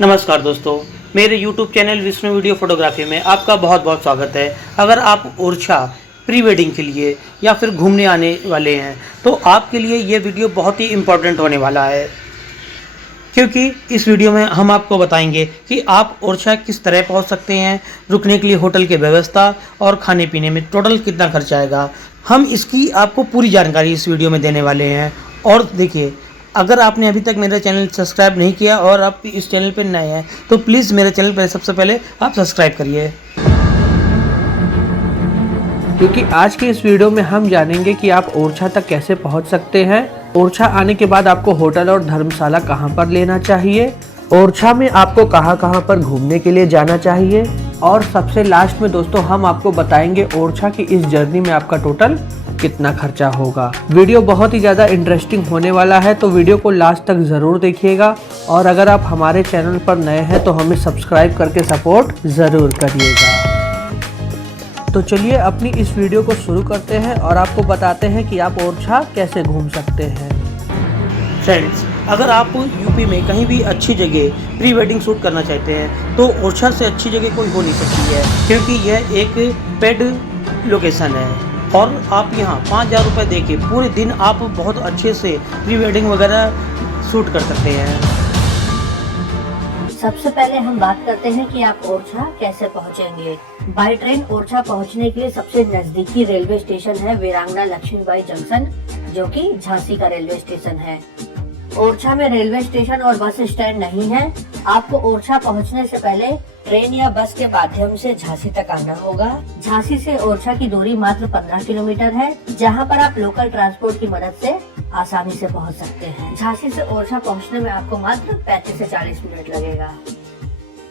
नमस्कार दोस्तों, मेरे YouTube channel Vishnu video photography में आपका बहुत बहुत स्वागत है। अगर आप ओरछा प्री वेडिंग के लिए या फिर घूमने आने वाले हैं तो आपके लिए ये वीडियो बहुत ही इम्पोर्टेंट होने वाला है, क्योंकि इस वीडियो में हम आपको बताएंगे कि आप ओरछा किस तरह पहुंच सकते हैं, रुकने के लिए होटल की व्यवस्था और खाने पीने में टोटल कितना खर्चा आएगा। हम इसकी आपको पूरी जानकारी इस वीडियो में देने वाले हैं। और देखिए, अगर आपने अभी तक मेरा चैनल सब्सक्राइब नहीं किया और आप इस चैनल पर नए हैं तो प्लीज़ मेरे चैनल पर सबसे पहले आप सब्सक्राइब करिए, क्योंकि आज के इस वीडियो में हम जानेंगे कि आप ओरछा तक कैसे पहुंच सकते हैं। ओरछा आने के बाद आपको होटल और धर्मशाला कहां पर लेना चाहिए, ओरछा में आपको कहां पर घूमने के लिए जाना चाहिए, और सबसे लास्ट में दोस्तों हम आपको बताएंगे ओरछा की इस जर्नी में आपका टोटल कितना खर्चा होगा। वीडियो बहुत ही ज़्यादा इंटरेस्टिंग होने वाला है, तो वीडियो को लास्ट तक ज़रूर देखिएगा। और अगर आप हमारे चैनल पर नए हैं तो हमें सब्सक्राइब करके सपोर्ट ज़रूर करिएगा। तो चलिए अपनी इस वीडियो को शुरू करते हैं और आपको बताते हैं कि आप ओरछा कैसे घूम सकते हैं। फ्रेंड्स, अगर आप यूपी में कहीं भी अच्छी जगह प्री वेडिंग शूट करना चाहते हैं तो ओरछा से अच्छी जगह कोई हो नहीं सकती है, क्योंकि यह एक पेड लोकेशन है और आप यहाँ 5,000 रुपये दे के पूरे दिन आप बहुत अच्छे से प्री वेडिंग वगैरह शूट कर सकते हैं। सबसे पहले हम बात करते हैं कि आप ओरछा कैसे पहुंचेंगे। बाय ट्रेन ओरछा पहुंचने के लिए सबसे नजदीकी रेलवे स्टेशन है वीरांगना लक्ष्मीबाई जंक्शन, जो कि झांसी का रेलवे स्टेशन है। ओरछा में रेलवे स्टेशन और बस स्टैंड नहीं है। आपको ओरछा पहुंचने से पहले ट्रेन या बस के माध्यम से झांसी तक आना होगा। झांसी से ओरछा की दूरी मात्र 15 किलोमीटर है, जहां पर आप लोकल ट्रांसपोर्ट की मदद से आसानी से पहुंच सकते हैं। झांसी से ओरछा पहुंचने में आपको मात्र 35 से 40 मिनट लगेगा।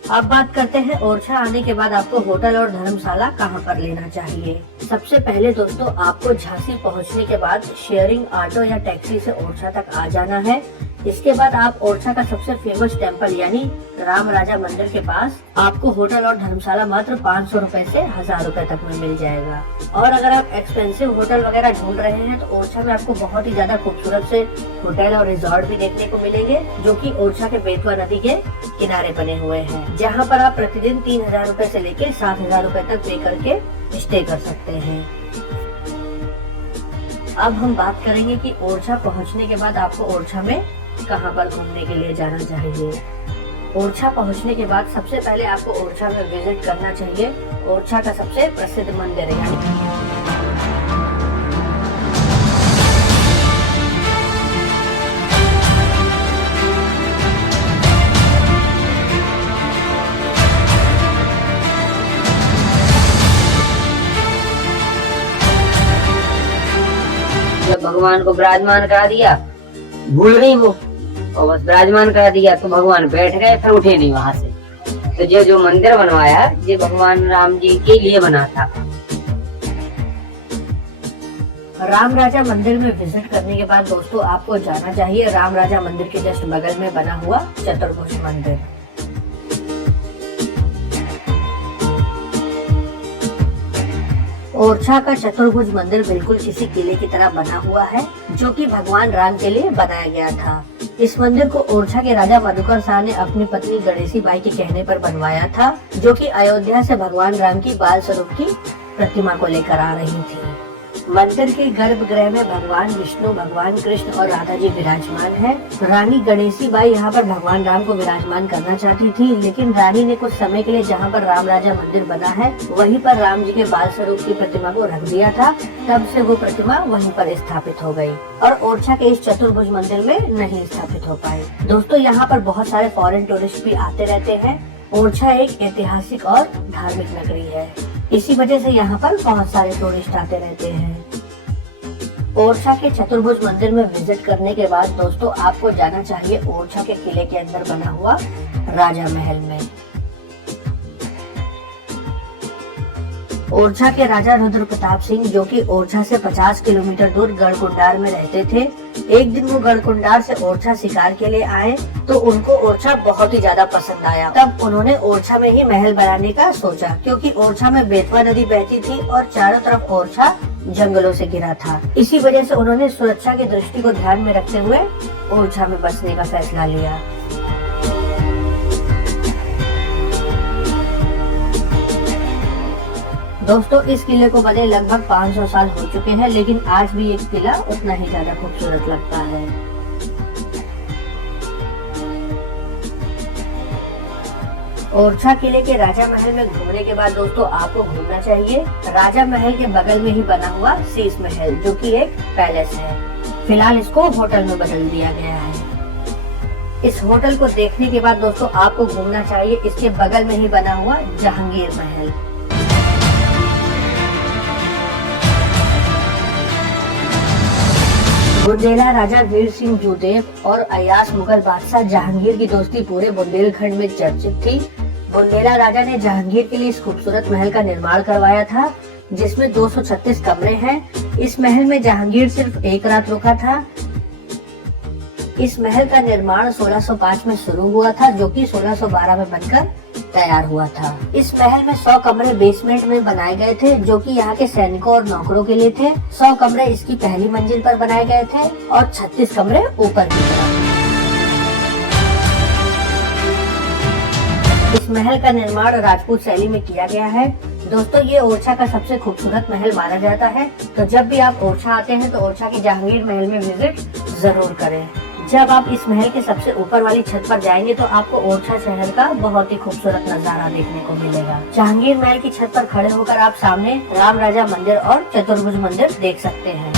अब बात करते हैं ओरछा आने के बाद आपको होटल और धर्मशाला कहां पर लेना चाहिए। सबसे पहले दोस्तों आपको झांसी पहुंचने के बाद शेयरिंग ऑटो या टैक्सी से ओरछा तक आ जाना है। इसके बाद आप ओरछा का सबसे फेमस टेम्पल यानी राम राजा मंदिर के पास आपको होटल और धर्मशाला मात्र 500 रुपए से 1000 रुपए तक में मिल जाएगा। और अगर आप एक्सपेंसिव होटल वगैरह ढूंढ रहे हैं तो ओरछा में आपको बहुत ही ज्यादा खूबसूरत से होटल और रिजॉर्ट भी देखने को मिलेंगे, जो कि ओरछा के बेतवा नदी के किनारे बने हुए हैं, जहाँ पर आप प्रतिदिन 3,000 रुपए से लेकर 7,000 रुपए तक पे करके स्टे कर सकते हैं। अब हम बात करेंगे कि ओरछा पहुंचने के बाद आपको ओरछा में कहां पर घूमने के लिए जाना चाहिए। ओरछा पहुंचने के बाद सबसे पहले आपको ओरछा में विजिट करना चाहिए ओरछा का सबसे प्रसिद्ध मंदिर है जब भगवान को विराजमान करा दिया, भूल गई वो, और बस विराजमान करा दिया तो भगवान बैठ गए, फिर उठे नहीं वहां से। तो ये जो मंदिर बनवाया ये भगवान राम जी के लिए बना था। राम राजा मंदिर में विजिट करने के बाद दोस्तों आपको जाना चाहिए राम राजा मंदिर के जस्ट बगल में बना हुआ चतुर्भुज मंदिर। ओरछा का चतुर्भुज मंदिर बिल्कुल किसी किले की तरह बना हुआ है, जो कि भगवान राम के लिए बनाया गया था। इस मंदिर को ओरछा के राजा मधुकर शाह ने अपनी पत्नी गणेशी बाई के कहने पर बनवाया था, जो कि अयोध्या से भगवान राम की बाल स्वरूप की प्रतिमा को लेकर आ रही थी। मंदिर के गर्भगृह में भगवान विष्णु, भगवान कृष्ण और राधा जी विराजमान है। रानी गणेशी बाई यहाँ पर भगवान राम को विराजमान करना चाहती थी, लेकिन रानी ने कुछ समय के लिए जहाँ पर राम राजा मंदिर बना है वहीं पर राम जी के बाल स्वरूप की प्रतिमा को रख दिया था। तब से वो प्रतिमा वहीं पर स्थापित हो गई और ओरछा के इस चतुर्भुज मंदिर में नहीं स्थापित हो पाई। दोस्तों यहाँ पर बहुत सारे फॉरेन टूरिस्ट भी आते रहते हैं। ओरछा एक ऐतिहासिक और धार्मिक नगरी है, इसी वजह से यहाँ पर बहुत सारे टूरिस्ट आते रहते हैं। ओरछा के चतुर्भुज मंदिर में विजिट करने के बाद दोस्तों आपको जाना चाहिए ओरछा के किले के अंदर बना हुआ राजा महल में। ओरछा के राजा रुद्र प्रताप सिंह, जो कि ओरछा से 50 किलोमीटर दूर गढ़कुंडार में रहते थे, एक दिन वो गढ़कुंडार से ओरछा शिकार के लिए आए तो उनको ओरछा बहुत ही ज्यादा पसंद आया। तब उन्होंने ओरछा में ही महल बनाने का सोचा, क्योंकि ओरछा में बेतवा नदी बहती थी और चारों तरफ ओरछा जंगलों से घिरा था। इसी वजह से उन्होंने सुरक्षा की दृष्टि को ध्यान में रखते हुए ओरछा में बसने का फैसला लिया। दोस्तों इस किले को बने लगभग 500 साल हो चुके हैं, लेकिन आज भी ये किला उतना ही ज्यादा खूबसूरत लगता है। ओरछा किले के राजा महल में घूमने के बाद दोस्तों आपको घूमना चाहिए राजा महल के बगल में ही बना हुआ शीश महल, जो कि एक पैलेस है। फिलहाल इसको होटल में बदल दिया गया है। इस होटल को देखने के बाद दोस्तों आपको घूमना चाहिए इसके बगल में ही बना हुआ जहांगीर महल। बुंदेला राजा वीर सिंह जोदेव और अयास मुगल बादशाह जहांगीर की दोस्ती पूरे बुंदेलखंड में चर्चित थी। बुंदेला राजा ने जहांगीर के लिए इस खूबसूरत महल का निर्माण करवाया था, जिसमें 236 कमरे हैं। इस महल में जहांगीर सिर्फ एक रात रुका था। इस महल का निर्माण 1605 में शुरू हुआ था, जो कि 1612 में बनकर तैयार हुआ था। इस महल में 100 कमरे बेसमेंट में बनाए गए थे, जो कि यहाँ के सैनिकों और नौकरों के लिए थे। 100 कमरे इसकी पहली मंजिल पर बनाए गए थे और 36 कमरे ऊपर की तरफ। इस महल का निर्माण राजपूत शैली में किया गया है। दोस्तों ये ओरछा का सबसे खूबसूरत महल माना जाता है, तो जब भी आप ओरछा आते हैं तो ओरछा के जहांगीर महल में विजिट जरूर करें। जब आप इस महल के सबसे ऊपर वाली छत पर जाएंगे तो आपको ओरछा शहर का बहुत ही खूबसूरत नजारा देखने को मिलेगा। जहांगीर महल की छत पर खड़े होकर आप सामने राम राजा मंदिर और चतुर्भुज मंदिर देख सकते हैं।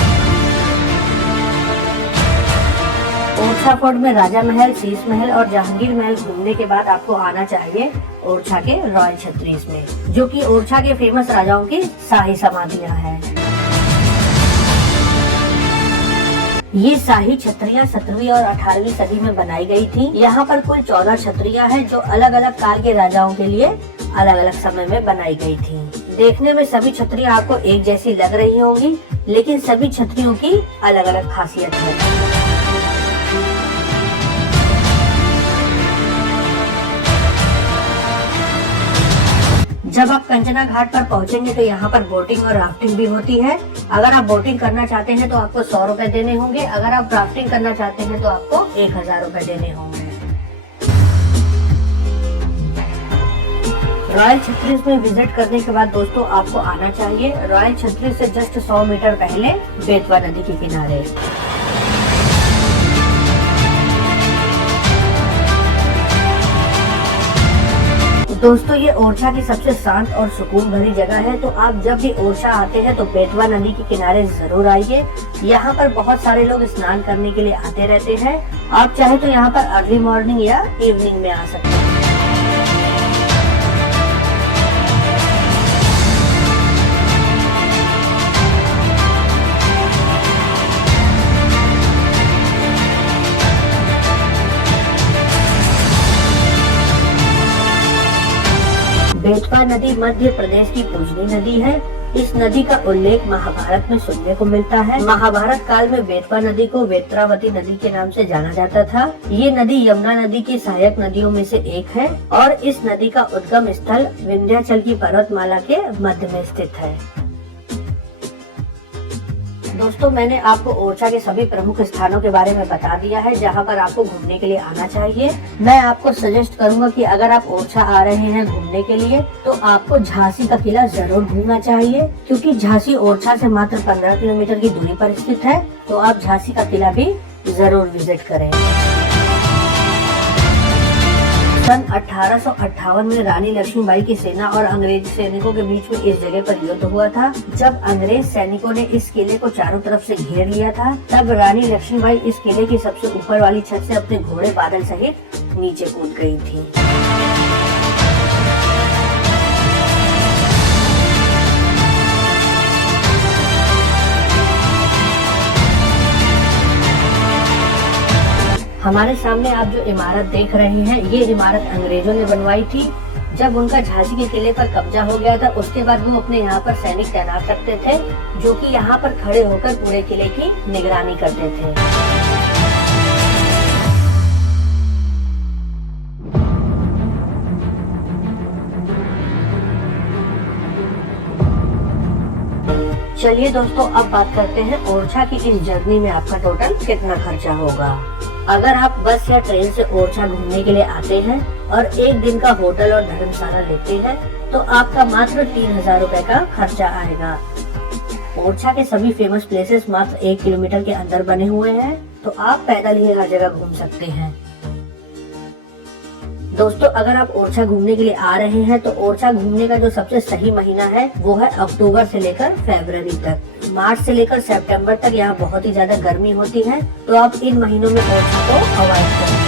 ओरछा फोर्ट में राजा महल, शीश महल और जहांगीर महल घूमने के बाद आपको आना चाहिए ओरछा के रॉयल छत्तीस में, जो कि ओरछा के फेमस राजाओं की शाही समाधियां हैं। ये शाही छतरियां 17वीं और 18वीं सदी में बनाई गई थी। यहाँ पर कुल 14 छतरियां हैं, जो अलग अलग काल के राजाओं के लिए अलग अलग समय में बनाई गई थी। देखने में सभी छतरियां आपको एक जैसी लग रही होंगी, लेकिन सभी छतरियों की अलग अलग खासियत है। जब आप कंचना घाट पर पहुंचेंगे तो यहाँ पर बोटिंग और राफ्टिंग भी होती है। अगर आप बोटिंग करना चाहते हैं तो आपको 100 रुपए देने होंगे। अगर आप राफ्टिंग करना चाहते हैं तो आपको 1000 रुपए देने होंगे। रॉयल छत्तीस में विजिट करने के बाद दोस्तों आपको आना चाहिए रॉयल छत्तीस से जस्ट 100 मीटर पहले बेतवा नदी के किनारे। दोस्तों ये ओरछा की सबसे शांत और सुकून भरी जगह है, तो आप जब भी ओरछा आते हैं तो बेतवा नदी के किनारे जरूर आइए। यहाँ पर बहुत सारे लोग स्नान करने के लिए आते रहते हैं। आप चाहे तो यहाँ पर अर्ली मॉर्निंग या इवनिंग में आ सकते हैं। बेतवा नदी मध्य प्रदेश की पूजनी नदी है। इस नदी का उल्लेख महाभारत में सुनने को मिलता है। महाभारत काल में बेतवा नदी को वेत्रावती नदी के नाम से जाना जाता था। ये नदी यमुना नदी की सहायक नदियों में से एक है और इस नदी का उद्गम स्थल विंध्याचल की पर्वतमाला के मध्य में स्थित है। दोस्तों मैंने आपको ओरछा के सभी प्रमुख स्थानों के बारे में बता दिया है, जहां पर आपको घूमने के लिए आना चाहिए। मैं आपको सजेस्ट करूंगा कि अगर आप ओरछा आ रहे हैं घूमने के लिए तो आपको झांसी का किला जरूर घूमना चाहिए, क्योंकि झांसी ओरछा से मात्र 15 किलोमीटर की दूरी पर स्थित है। तो आप झांसी का किला भी जरूर विजिट करें। सन 1858 में रानी लक्ष्मीबाई की सेना और अंग्रेज सैनिकों के बीच में इस जगह पर युद्ध हुआ था। जब अंग्रेज सैनिकों ने इस किले को चारों तरफ से घेर लिया था, तब रानी लक्ष्मीबाई इस किले की सबसे ऊपर वाली छत से अपने घोड़े बादल सहित नीचे कूद गई थी। हमारे सामने आप जो इमारत देख रहे हैं, ये इमारत अंग्रेजों ने बनवाई थी। जब उनका झांसी के किले पर कब्जा हो गया था, उसके बाद वो अपने यहाँ पर सैनिक तैनात रखते थे, जो कि यहाँ पर खड़े होकर पूरे किले की निगरानी करते थे। चलिए दोस्तों, अब बात करते हैं ओरछा की इस जर्नी में आपका टोटल कितना खर्चा होगा। अगर आप बस या ट्रेन से ओरछा घूमने के लिए आते हैं और एक दिन का होटल और धर्मशाला लेते हैं तो आपका मात्र 3000 रुपए का खर्चा आएगा। ओरछा के सभी फेमस प्लेसेस मात्र 1 किलोमीटर के अंदर बने हुए हैं, तो आप पैदल ही हर जगह घूम सकते हैं। दोस्तों, अगर आप ओरछा घूमने के लिए आ रहे हैं तो ओरछा घूमने का जो सबसे सही महीना है वो है अक्टूबर से लेकर फरवरी तक। मार्च से लेकर सितंबर तक यहाँ बहुत ही ज्यादा गर्मी होती है, तो आप इन महीनों में ओरछा को अवॉइड करें।